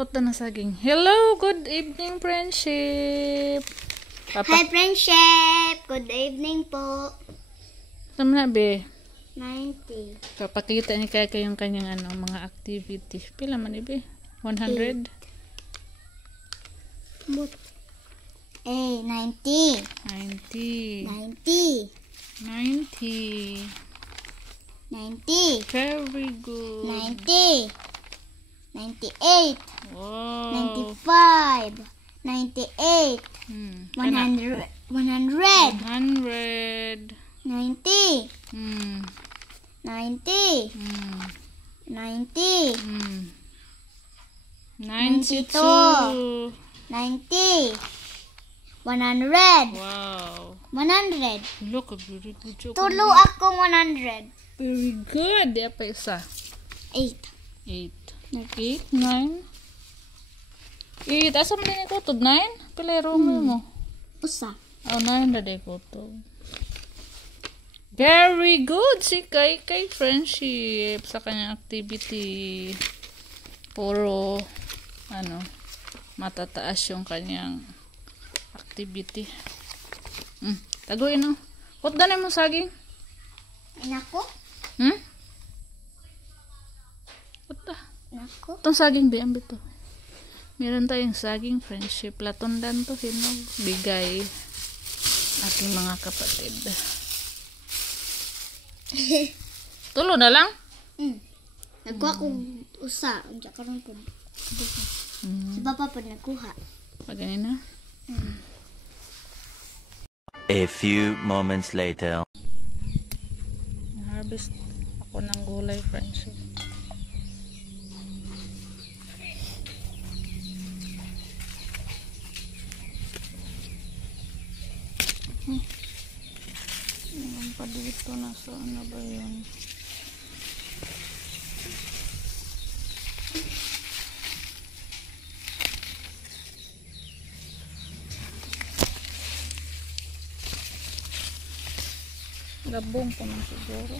Hot na saging. Hello, good evening, friendship. Hi, friendship. Good evening po. Tama na, be. 90. Papakita ni Kaya yung kanyang mga activities. Pila man, be? 100? But, 90. 90. 90. 90. 90. Very good. 90. 98. Wow. 95. 98. 100. 100. 100. 90. 90. 90. 92. 90. 100. Wow. 100. Look, a very good job. Tulo akong 100. Very good. Di apa isa? 8. 8. 8, 9. 8. Asa mo din ikutod? 9? Pilero mo. Usa. Oh, 9 na din ikutod. Very good si Kay friendship sa kanyang activity. Puro matataas yung kanyang activity. Taguin Hot na mo saging? Nako. Hot na. Nako. Itong saging biang bito. Meron tayong saging friendship. Latundan to hinog. Bigay ating mga kapatid. Tulo na lang? Nagkuha kong usa. Diyan ka rin po. Si Papa pa nagkuha. Pagani na? A few moments later. Harvest ako ng gulay friendship. Ang pa dito na sa ba yun? Gabong pa man siguro.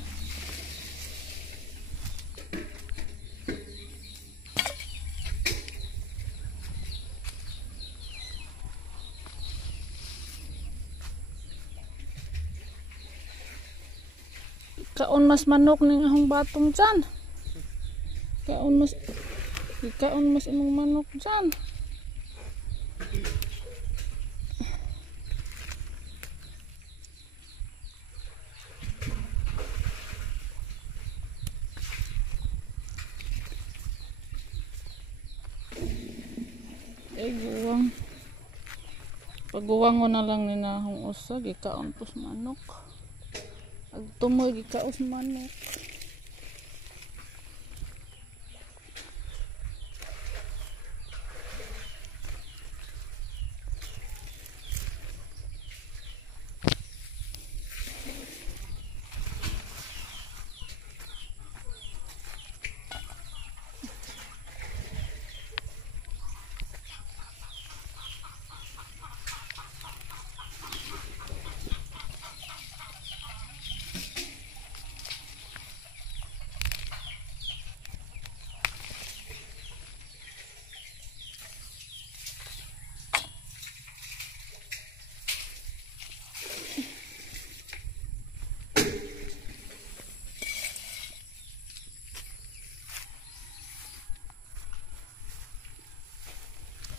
Kaon mas manok ning ahong batong dyan. Kaon mas imong manok dyan. Guwang. Pagguwang ko na lang ni nahong usa gikaon pus manok. Ag tumoy gikaos manok.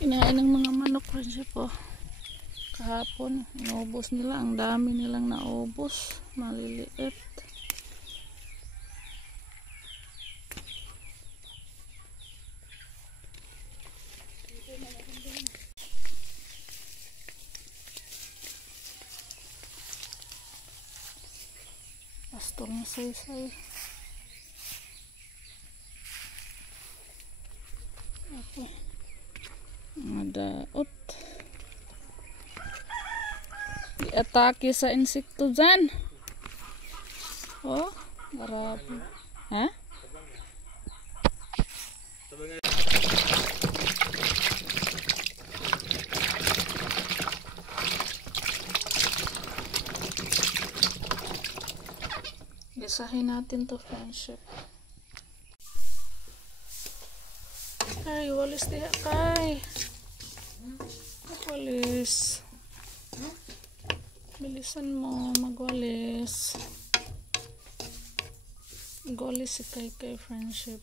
Inain ng mga manok friendship po. Kahapon, naubos nila. Ang dami nilang naubos. Maliliit. Pastor na say-say. Okay. Madaot. Atake sa insekto dyan. Oh, marami. Ha? Isahin natin to friendship. Ay, walis diha kay. Walis. Bilisan mo magwalis. Magwalis si kay friendship.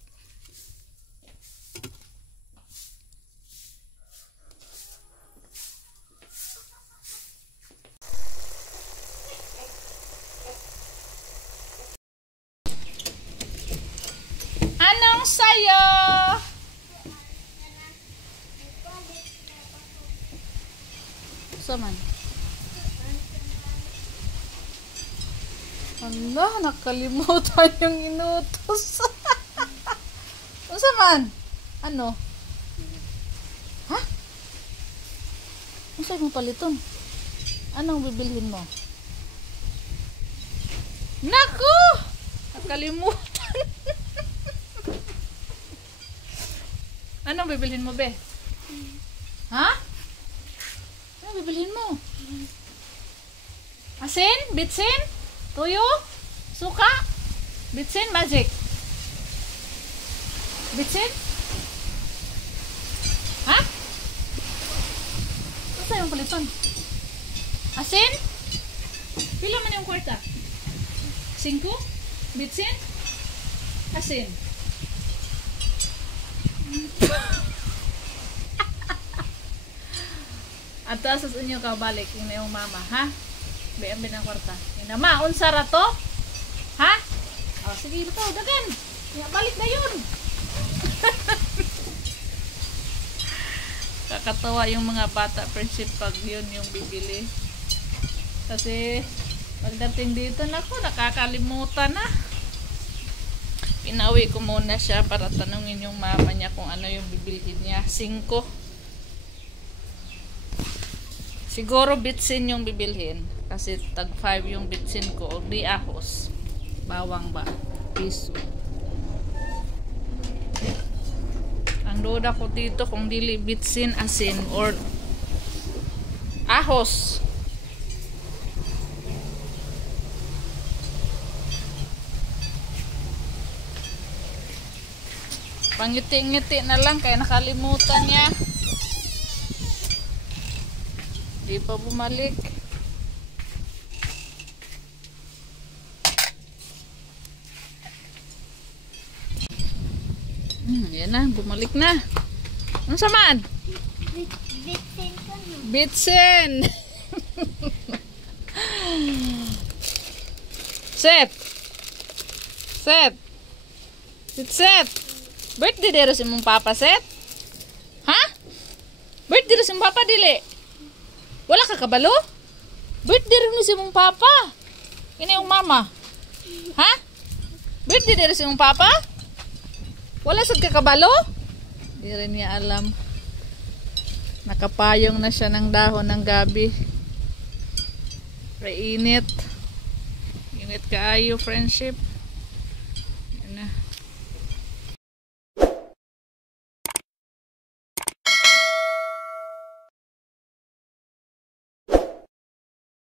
Anong sayo? Saman. Hala, nakalimutan yung inutos. Saman? Ano? Ha? Ano sa'yo mo paliton? Anong bibilhin mo? Naku! Nakalimutan. Anong bibilhin mo, be? Ha? Anong bibilhin mo? Asin? Bitsin? Tuyo? Suka? Bitsin? Magic? Bitsin? Ha? Ano sa'yo yung paliton? Asin? Pila man yung kwarta? 5? Bitsin? Asin? At sa inyo ka balik yung iyong mama, ha? BM ng kwarta. Ina ma, unsa ra to? Ha? Oh, sige ito, dagan. Ya balik na yun. Kakatawa yung mga bata friendship pag yun yung bibili. Kasi pagdating dito nako, nakakalimutan na. Pinauwi ko muna siya para tanungin yung mama niya kung ano yung bibilhin niya. 5. Siguro bitsin yung bibilhin. Kasi tag 5 yung bitsin ko. O di ahos. Bawang ba? Piso. Ang duda ko dito kung dili bitsin, asin, or ahos. Pangiti-ngiti na lang kaya nakalimutan niya. Di pa bumalik. Yan na, bumalik na. Ano saman? Bitsin ko no. Bitsin. Set. Set. Set. Birthday dero si mong papa, Set? Ha? Birthday dero si mong papa, dili? Wala ka kabalo? Birthday rin si mong papa. Ini yung mama. Ha? Birthday dero si mong papa? Wala sad ka kabalo? Di rin niya alam. Nakapayong na siya ng dahon ng gabi. Init. Init kaayo, friendship. Yan na.